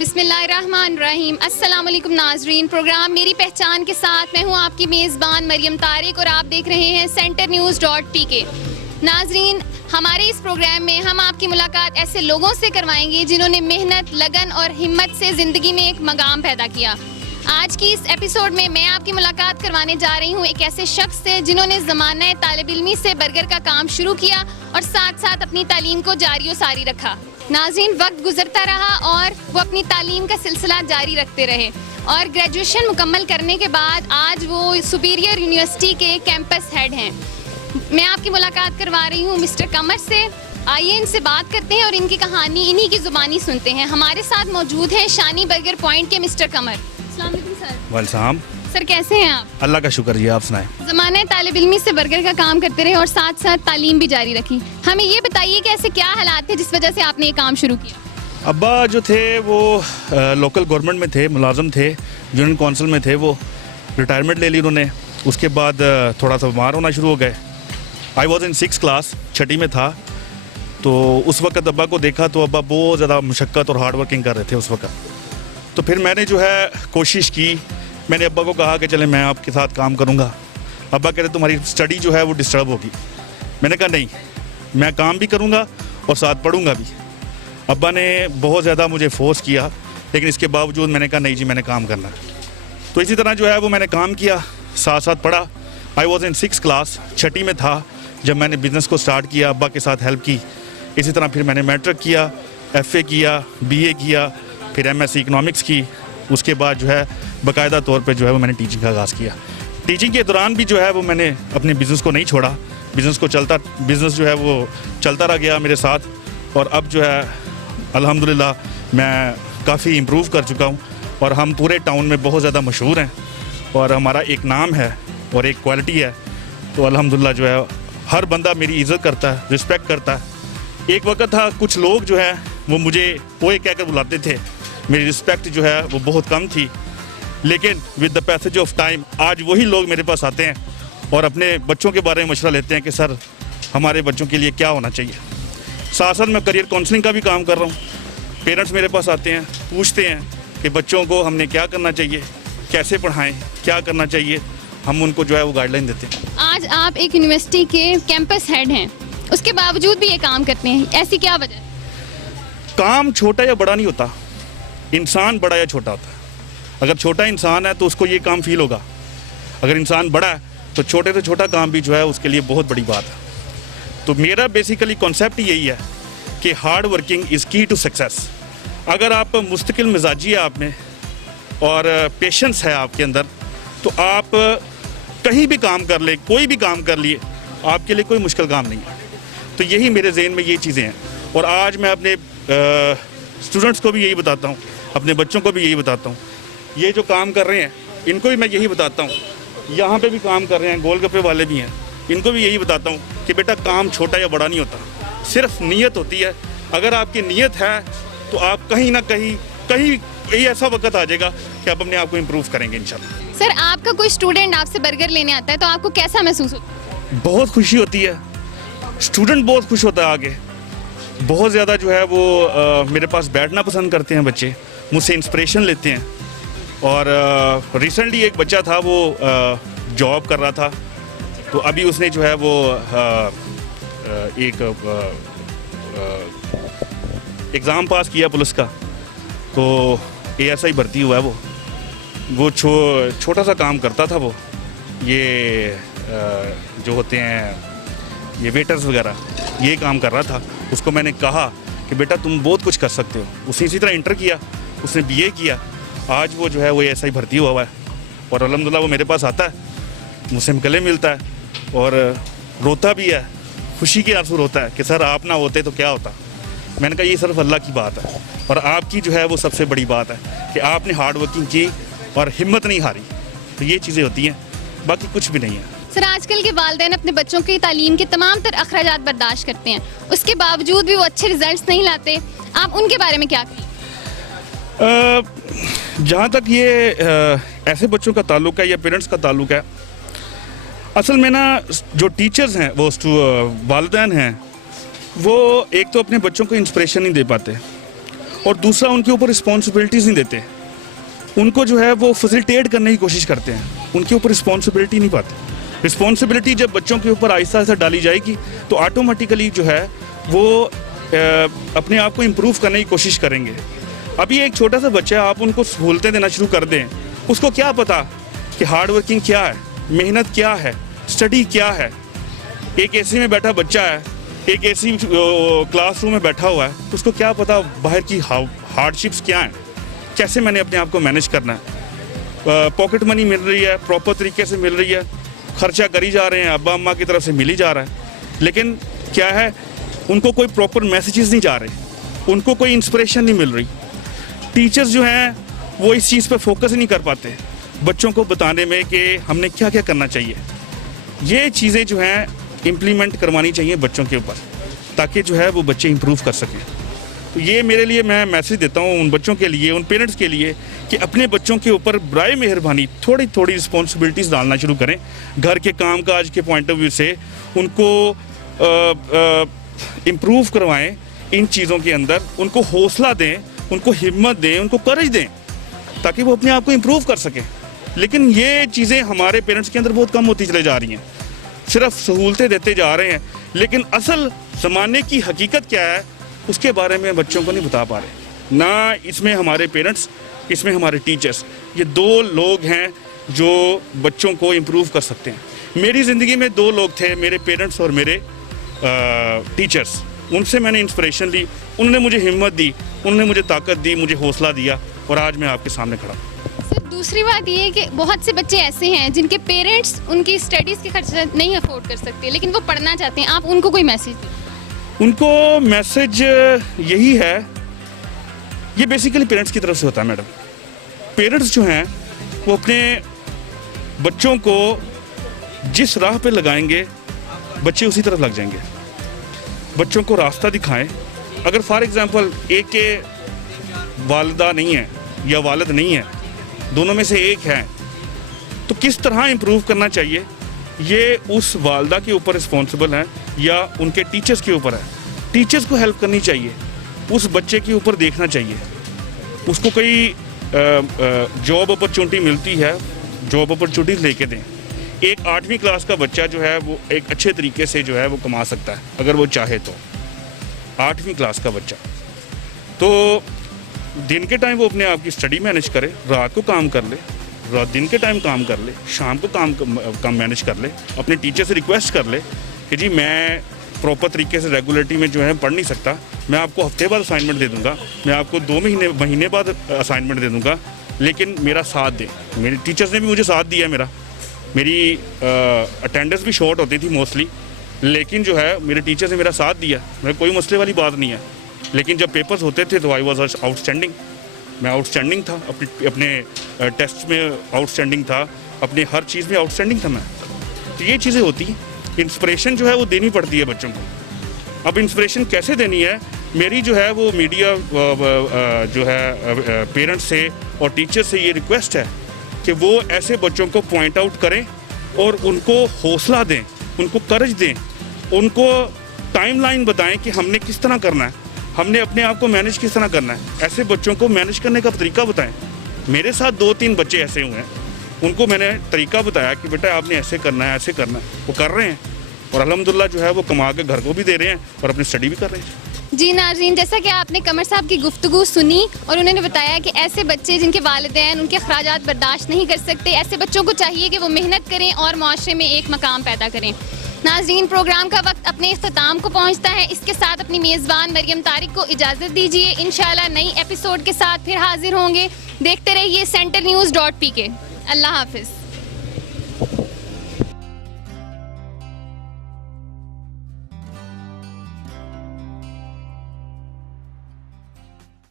बिस्मिल्लाहिर्रहमानिर्रहीम। अस्सलाम वालेकुम नाजरीन, प्रोग्राम मेरी पहचान के साथ मैं हूं आपकी मेज़बान मरियम तारिक और आप देख रहे हैं centernews.pk। नाजरीन, हमारे इस प्रोग्राम में हम आपकी मुलाकात ऐसे लोगों से करवाएंगे जिन्होंने मेहनत, लगन और हिम्मत से ज़िंदगी में एक मकाम पैदा किया। आज की इस एपिसोड में मैं आपकी मुलाकात करवाने जा रही हूँ एक ऐसे शख्स से जिन्होंने ज़माना तालिब इल्मी से बर्गर का काम शुरू किया और साथ साथ अपनी तालीम को जारी और सारी रखा। नाज़रीन, वक्त गुजरता रहा और वो अपनी तालीम का सिलसिला जारी रखते रहे और ग्रेजुएशन मुकम्मल करने के बाद आज वो सुपीरियर यूनिवर्सिटी के कैंपस हेड हैं। मैं आपकी मुलाकात करवा रही हूँ मिस्टर कमर से। आइए इनसे बात करते हैं और इनकी कहानी इन्हीं की ज़ुबानी सुनते हैं। हमारे साथ मौजूद हैं शानी बर्गर पॉइंट के मिस्टर कमर। अस्सलाम वालेकुम सर। वालेकुम सर, कैसे हैं आप? अल्लाह का शुक्र जी, आप सुनाएं। ज़माने तालिब इल्मी से बर्गर का काम करते रहे और साथ साथ तालीम भी जारी रखी। हमें ये बताइए कि ऐसे क्या हालात थे जिस वजह से आपने ये काम शुरू किया? अब्बा जो थे वो लोकल गवर्नमेंट में थे, मुलाजम थे, यूनियन काउंसिल में थे। वो रिटायरमेंट ले ली उन्होंने। उसके बाद थोड़ा सा बीमार होना शुरू हो गए। I was in 6th class, छठी में था। तो उस वक्त अब्बा को देखा तो अब्बा बहुत ज़्यादा मुशक्क़त और हार्ड वर्किंग कर रहे थे उस वक्त। तो फिर मैंने जो है कोशिश की, मैंने अब्बा को कहा कि चले मैं आपके साथ काम करूंगा। अब्बा कह रहे तुम्हारी स्टडी जो है वो डिस्टर्ब होगी। मैंने कहा नहीं, मैं काम भी करूंगा और साथ पढ़ूंगा भी। अब्बा ने बहुत ज़्यादा मुझे फोर्स किया, लेकिन इसके बावजूद मैंने कहा नहीं जी, मैंने काम करना है। तो इसी तरह जो है वो मैंने काम किया, साथ साथ पढ़ा। I was in 6th class, छठी में था जब मैंने बिज़नेस को स्टार्ट किया, अब्बा के साथ हेल्प की। इसी तरह फिर मैंने मैट्रिक किया, FA किया, BA किया, फिर MSc इकनॉमिक्स की। उसके बाद जो है बाकायदा तौर पे जो है वो मैंने टीचिंग का आगाज़ किया। टीचिंग के दौरान भी जो है वो मैंने अपने बिज़नेस को नहीं छोड़ा। बिज़नेस जो है वो चलता रह गया मेरे साथ। और अब जो है अल्हम्दुलिल्लाह मैं काफ़ी इम्प्रूव कर चुका हूँ और हम पूरे टाउन में बहुत ज़्यादा मशहूर हैं और हमारा एक नाम है और एक क्वालिटी है। तो अल्हम्दुलिल्लाह जो है हर बंदा मेरी इज़्ज़त करता है, रिस्पेक्ट करता है। एक वक्त था कुछ लोग जो है वो मुझे ओए कहकर बुलाते थे, मेरी रिस्पेक्ट जो है वो बहुत कम थी। लेकिन with the passage of time आज वही लोग मेरे पास आते हैं और अपने बच्चों के बारे में मशवरा लेते हैं कि सर हमारे बच्चों के लिए क्या होना चाहिए। साथ साथ मैं करियर काउंसलिंग का भी काम कर रहा हूँ। पेरेंट्स मेरे पास आते हैं, पूछते हैं कि बच्चों को हमने क्या करना चाहिए, कैसे पढ़ाएं, क्या करना चाहिए। हम उनको जो है वो गाइडलाइन देते हैं। आज आप एक यूनिवर्सिटी के कैंपस हेड हैं, उसके बावजूद भी ये काम करते हैं, ऐसी क्या वजह? काम छोटा या बड़ा नहीं होता, इंसान बड़ा या छोटा होता है। अगर छोटा इंसान है तो उसको ये काम फील होगा, अगर इंसान बड़ा है तो छोटे से छोटा काम भी जो है उसके लिए बहुत बड़ी बात है। तो मेरा बेसिकली कॉन्सेप्ट यही है कि हार्ड वर्किंग इज़ की टू सक्सेस। अगर आप मुस्तकिल मिजाजी है आप में और पेशेंस है आपके अंदर, तो आप कहीं भी काम कर ले, कोई भी काम कर लिए, आपके लिए कोई मुश्किल काम नहीं है। तो यही मेरे जहन में ये चीज़ें हैं। और आज मैं अपने स्टूडेंट्स को भी यही बताता हूँ, अपने बच्चों को भी यही बताता हूँ। ये जो काम कर रहे हैं इनको भी मैं यही बताता हूँ, यहाँ पे भी काम कर रहे हैं, गोलगप्पे वाले भी हैं, इनको भी यही बताता हूँ कि बेटा काम छोटा या बड़ा नहीं होता, सिर्फ नीयत होती है। अगर आपकी नीयत है तो आप कहीं ना कहीं ऐसा वक्त आ जाएगा कि आप अपने आप को इम्प्रूव करेंगे इंशाल्लाह। सर, आपका कोई स्टूडेंट आपसे बर्गर लेने आता है तो आपको कैसा महसूस होता है? बहुत खुशी होती है, स्टूडेंट बहुत खुश होता है। आगे बहुत ज़्यादा जो है वो मेरे पास बैठना पसंद करते हैं बच्चे, मुझसे इंस्पिरेशन लेते हैं। और रिसेंटली एक बच्चा था वो जॉब कर रहा था, तो अभी उसने जो है वो एक एग्ज़ाम पास किया पुलिस का, तो ASI भर्ती हुआ है। वो छोटा सा काम करता था। वो ये जो होते हैं ये वेटर्स वगैरह, ये काम कर रहा था। उसको मैंने कहा कि बेटा तुम बहुत कुछ कर सकते हो। उसने इसी तरह इंटर किया, उसने BA किया, आज वो जो है वो ASI भर्ती हुआ है और अल्हम्दुलिल्लाह वो मेरे पास आता है, मुझसे गले मिलता है और रोता भी है, खुशी के आंसू रोता है कि सर आप ना होते तो क्या होता। मैंने कहा ये सिर्फ अल्लाह की बात है और आपकी जो है वो सबसे बड़ी बात है कि आपने हार्ड वर्किंग की और हिम्मत नहीं हारी। तो ये चीज़ें होती हैं, बाकी कुछ भी नहीं है। सर, आजकल के वालिदैन अपने बच्चों की तालीम के तमाम तर अखराजात बर्दाश्त करते हैं, उसके बावजूद भी वो अच्छे रिजल्ट्स नहीं लाते, आप उनके बारे में क्या कहें? जहाँ तक ये ऐसे बच्चों का ताल्लुक है या पेरेंट्स का ताल्लुक है, असल में ना जो टीचर्स हैं वो वालिदैन हैं, वो एक तो अपने बच्चों को इंस्पिरेशन नहीं दे पाते और दूसरा उनके ऊपर रिस्पॉन्सिबिलिटीज़ नहीं देते, उनको जो है वो फैसिलिटेट करने की कोशिश करते हैं, उनके ऊपर रिस्पॉन्सिबिलिटी नहीं पाते। रिस्पॉन्सिबिलिटी जब बच्चों के ऊपर आहिस्ता आहिस्ता डाली जाएगी तो ऑटोमेटिकली जो है वो अपने आप को इम्प्रूव करने की कोशिश करेंगे। अभी एक छोटा सा बच्चा, आप उनको सहूलतें देना शुरू कर दें, उसको क्या पता कि हार्ड वर्किंग क्या है, मेहनत क्या है, स्टडी क्या है। एक एसी में बैठा बच्चा है, एक एसी क्लासरूम में बैठा हुआ है, तो उसको क्या पता बाहर की हार्डशिप्स क्या हैं, कैसे मैंने अपने आप को मैनेज करना है। पॉकेट मनी मिल रही है, प्रॉपर तरीके से मिल रही है, खर्चा करी जा रहे हैं, अब्बा अम्मा की तरफ से मिल ही जा रहा है, लेकिन क्या है, उनको कोई प्रॉपर मैसेजेस नहीं जा रहे, उनको कोई इंस्पिरेशन नहीं मिल रही। टीचर्स जो हैं वो इस चीज़ पे फोकस नहीं कर पाते बच्चों को बताने में कि हमने क्या क्या करना चाहिए। ये चीज़ें जो हैं इम्प्लीमेंट करवानी चाहिए बच्चों के ऊपर, ताकि जो है वो बच्चे इंप्रूव कर सकें। तो ये मेरे लिए मैं मैसेज देता हूँ उन बच्चों के लिए, उन पेरेंट्स के लिए, कि अपने बच्चों के ऊपर बराए मेहरबानी थोड़ी थोड़ी रिस्पॉन्सिबिलिटीज़ डालना शुरू करें। घर के काम काज के पॉइंट ऑफ व्यू से उनको इम्प्रूव करवाएं इन चीज़ों के अंदर, उनको हौसला दें, उनको हिम्मत दें, उनको करेज दें, ताकि वो अपने आप को इम्प्रूव कर सकें। लेकिन ये चीज़ें हमारे पेरेंट्स के अंदर बहुत कम होती चले जा रही हैं, सिर्फ सहूलतें देते जा रहे हैं, लेकिन असल ज़माने की हकीकत क्या है उसके बारे में बच्चों को नहीं बता पा रहे। ना इसमें हमारे पेरेंट्स, इसमें हमारे टीचर्स, ये दो लोग हैं जो बच्चों को इम्प्रूव कर सकते हैं। मेरी ज़िंदगी में दो लोग थे, मेरे पेरेंट्स और मेरे टीचर्स। उनसे मैंने इंस्पिरेशन ली, उन्होंने मुझे हिम्मत दी, उन्होंने मुझे ताकत दी, मुझे हौसला दिया, और आज मैं आपके सामने खड़ा हूँ। सर, दूसरी बात ये है कि बहुत से बच्चे ऐसे हैं जिनके पेरेंट्स उनकी स्टडीज़ के खर्चा नहीं अफोर्ड कर सकते, लेकिन वो पढ़ना चाहते हैं, आप उनको कोई मैसेज दें? उनको मैसेज यही है, ये बेसिकली पेरेंट्स की तरफ से होता है मैडम। पेरेंट्स जो हैं वो अपने बच्चों को जिस राह पे लगाएंगे बच्चे उसी तरफ लग जाएंगे। बच्चों को रास्ता दिखाएं। अगर फॉर एग्जांपल एक के वालिदा नहीं है या वालिद नहीं है, दोनों में से एक है, तो किस तरह इम्प्रूव करना चाहिए ये उस वालिदा के ऊपर रिस्पॉन्सिबल है या उनके टीचर्स के ऊपर है। टीचर्स को हेल्प करनी चाहिए, उस बच्चे के ऊपर देखना चाहिए, उसको कोई जॉब अपॉर्चुनिटी मिलती है, जॉब अपॉर्चुनिटीज लेके दें। एक 8वीं क्लास का बच्चा जो है वो एक अच्छे तरीके से जो है वो कमा सकता है अगर वो चाहे तो। 8वीं क्लास का बच्चा तो दिन के टाइम वो अपने आप की स्टडी मैनेज करे, रात को काम कर ले, रात दिन के टाइम काम कर ले, शाम को काम मैनेज कर ले, अपने टीचर से रिक्वेस्ट कर ले कि जी मैं प्रॉपर तरीके से रेगुलरिटी में जो है पढ़ नहीं सकता, मैं आपको हफ्ते बाद असाइनमेंट दे दूंगा, मैं आपको 2 महीने बाद असाइनमेंट दे दूंगा, लेकिन मेरा साथ दे। मेरे टीचर्स ने भी मुझे साथ दिया, मेरी अटेंडेंस भी शॉर्ट होती थी मोस्टली, लेकिन जो है मेरे टीचर्स ने मेरा साथ दिया, मेरे कोई मसले वाली बात नहीं है। लेकिन जब पेपर्स होते थे तो आई वॉज आउटस्टैंडिंग, मैं आउटस्टैंडिंग था, अपने टेस्ट में आउटस्टैंडिंग था, अपने हर चीज़ में आउटस्टैंडिंग था मैं। तो ये चीज़ें होती हैं, इंस्पिरेशन जो है वो देनी पड़ती है बच्चों को। अब इंस्पिरेशन कैसे देनी है, मेरी जो है वो मीडिया जो है पेरेंट्स से और टीचर से ये रिक्वेस्ट है कि वो ऐसे बच्चों को पॉइंट आउट करें और उनको हौसला दें, उनको करज दें, उनको टाइमलाइन बताएं कि हमने किस तरह करना है, हमने अपने आप को मैनेज किस तरह करना है। ऐसे बच्चों को मैनेज करने का तरीका बताएं। मेरे साथ 2-3 बच्चे ऐसे हुए हैं, उनको मैंने तरीका बताया कि बेटा आपने ऐसे करना है, ऐसे करना है, वो कर रहे हैं और अल्हम्दुलिल्लाह जो है वो कमा के घर को भी दे रहे हैं और अपनी स्टडी भी कर रहे हैं। जी नाज़रीन, जैसा कि आपने कमर साहब की गुफ्तगू सुनी और उन्होंने बताया कि ऐसे बच्चे जिनके वालिदैन उनके अखराजात बर्दाश्त नहीं कर सकते, ऐसे बच्चों को चाहिए कि वो मेहनत करें और माशरे में एक मकाम पैदा करें। नाज़रीन, प्रोग्राम का वक्त अपने इख्तिताम को पहुंचता है। इसके साथ अपनी मेज़बान मरियम तारिक को इजाज़त दीजिए। इंशाल्लाह नई एपिसोड के साथ फिर हाजिर होंगे। देखते रहिए CenterNews.pk। अल्लाह हाफिज़।